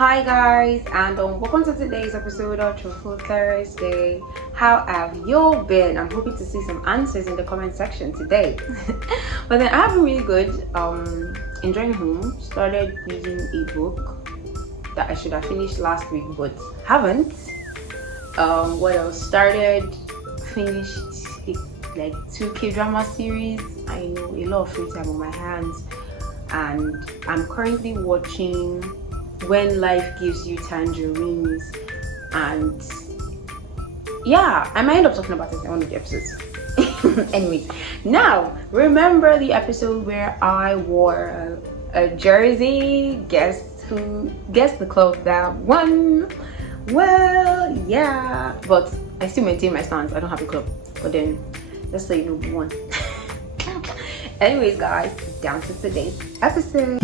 Hi guys, and welcome to today's episode of Truthful Thursday. How have you been? I'm hoping to see some answers in the comment section today. But then I've been really good. Enjoying home. Started reading a book that I should have finished last week, but haven't. What else? Finished like 2K drama series. I know, a lot of free time on my hands, and I'm currently watching When Life Gives You Tangerines, and yeah, I might end up talking about it in one of the episodes. Anyways, now remember the episode where I wore a jersey? Guess the club that won? Well, yeah, but I still maintain my stance. I don't have a club, but then just so you know, we won. Anyways, guys, down to today's episode.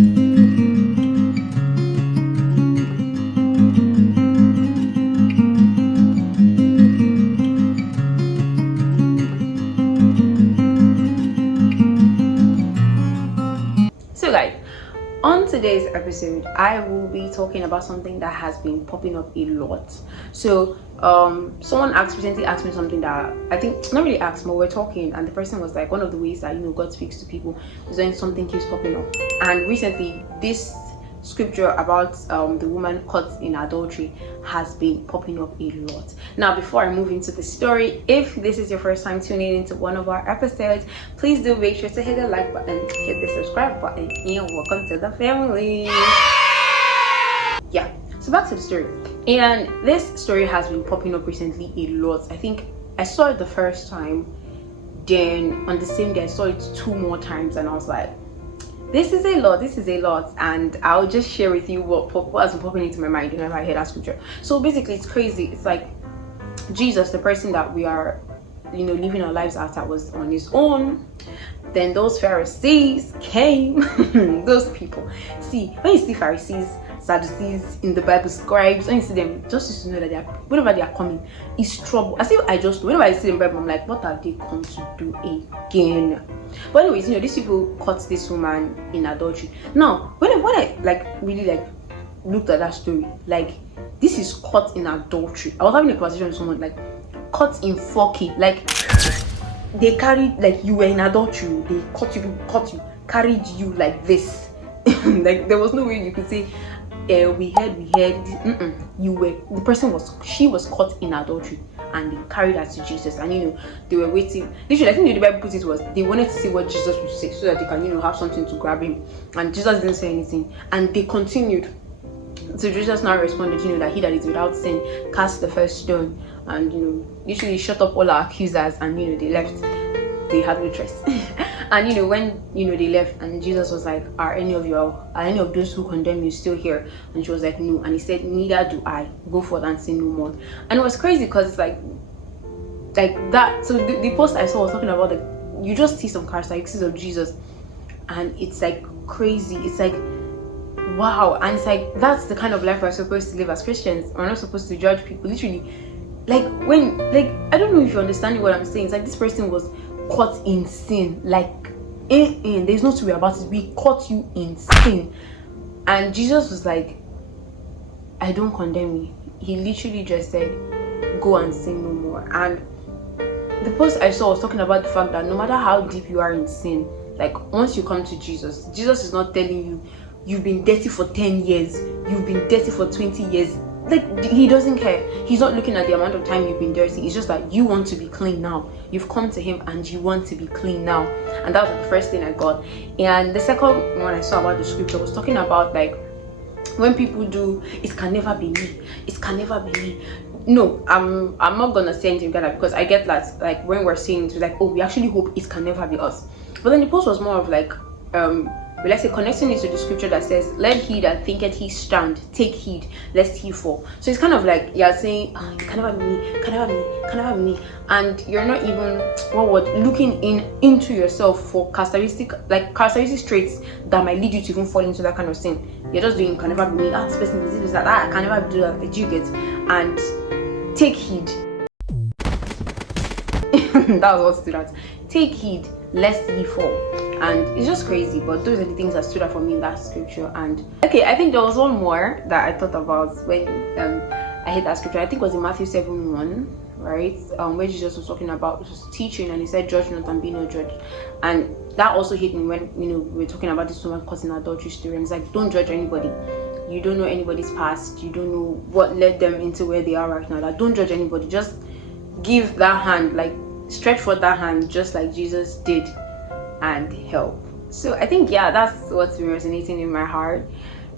So guys, on today's episode I will be talking about something that has been popping up a lot. So someone recently asked me something that I think, not really asked, but we're talking, and the person was like, one of the ways that God speaks to people is when something keeps popping up. And recently this scripture about the woman caught in adultery has been popping up a lot. Now, before I move into the story, if this is your first time tuning into one of our episodes, please do make sure to hit the like button, hit the subscribe button, and welcome to the family. Yeah, so back to the story. And this story has been popping up recently a lot. I think I saw it the first time, then on the same day I saw it 2 more times, and I was like, this is a lot, and I'll just share with you what has been popping into my mind whenever I hear that scripture. So basically, it's crazy. It's like Jesus, the person that we are living our lives after, was on his own. Then those Pharisees came. Those people, see, when you see Pharisees, Sadducees in the Bible, scribes, when you see them, just to know that whenever they are coming, it's trouble. As if I just know, whenever I see them in the Bible, I'm like, what are they come to do again? But anyways, these people caught this woman in adultery. Now, when I really looked at that story, like, this is caught in adultery. I was having a conversation with someone, like, caught in 4K, like, they carried, like, you were in adultery, they caught you, carried you like this. Like, there was no way you could say, we heard. She was caught in adultery, and they carried her to Jesus, and they were waiting. Literally, I think the Bible put it was they wanted to see what Jesus would say so that they can have something to grab him, and Jesus didn't say anything, and they continued. So Jesus now responded, that he that is without sin cast the first stone, and literally shut up all our accusers, and they left. They had no choice. And when they left, and Jesus was like, are any of those who condemn you still here? And she was like, no. And he said, neither do I. Go forth and sin no more. And it was crazy because it's like that. So the post I saw was talking about, you just see some characteristics of Jesus, and it's like crazy. It's like, wow. And it's like, that's the kind of life we're supposed to live as Christians. We're not supposed to judge people. Literally, I don't know if you're understanding what I'm saying. It's like this person was caught in sin, there's no two way about it. We caught you in sin, and Jesus was like, I don't condemn you. He literally just said, go and sin no more. And the post I saw was talking about the fact that no matter how deep you are in sin, like, once you come to Jesus is not telling you you've been dirty for 10 years, you've been dirty for 20 years. Like, he doesn't care. He's not looking at the amount of time you've been dirty. It's just that you want to be clean now. You've come to him and you want to be clean now. And that was the first thing I got. And the second one I saw about the scripture was talking about, like, when people do, it can never be me. It can never be me. No, I'm not gonna say anything like that, because I get that, like, when we're saying it, we're like, oh, we actually hope it can never be us. But then the post was more of like, let's say, connecting it to the scripture that says, let he that thinketh he stand take heed lest he fall. So it's kind of like you're saying, it can never be me, can never be me, and you're not even looking into yourself for characteristic traits that might lead you to even fall into that kind of sin. You're just doing, can never be me, this person is this, that, I can never do that. Did you get? And take heed. That was what stood out. take heed lest ye fall. And it's just crazy, but those are the things that stood out for me in that scripture. And okay, I think there was one more that I thought about when I hit that scripture. I think it was in Matthew 7:1, right? Where Jesus was talking about just teaching, and he said, "Judge not and be not judged." And that also hit me when we were talking about this woman causing adultery story. And it's like, don't judge anybody. You don't know anybody's past. You don't know what led them into where they are right now. Like, don't judge anybody. Just give that hand, like stretch forth that hand, just like Jesus did, and help. So I think, yeah, that's what's been resonating in my heart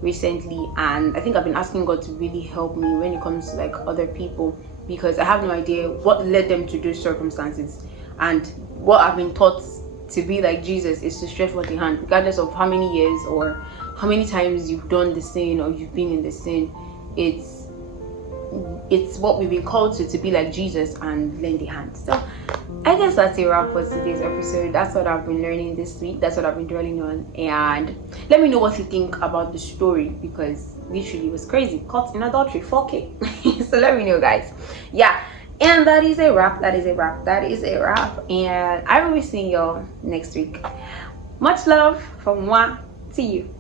recently. And I think I've been asking God to really help me when it comes to like other people, because I have no idea what led them to those circumstances. And what I've been taught to be like Jesus is to stretch forth the hand, regardless of how many years or how many times you've done the sin or you've been in the sin. It's what we've been called to be like Jesus and lend a hand. So I guess that's a wrap for today's episode. That's what I've been learning this week. That's what I've been dwelling on. And let me know what you think about the story, because literally it was crazy. Caught in adultery, 4K. So let me know, guys. Yeah. And that is a wrap. That is a wrap. And I will be seeing y'all next week. Much love from moi to you.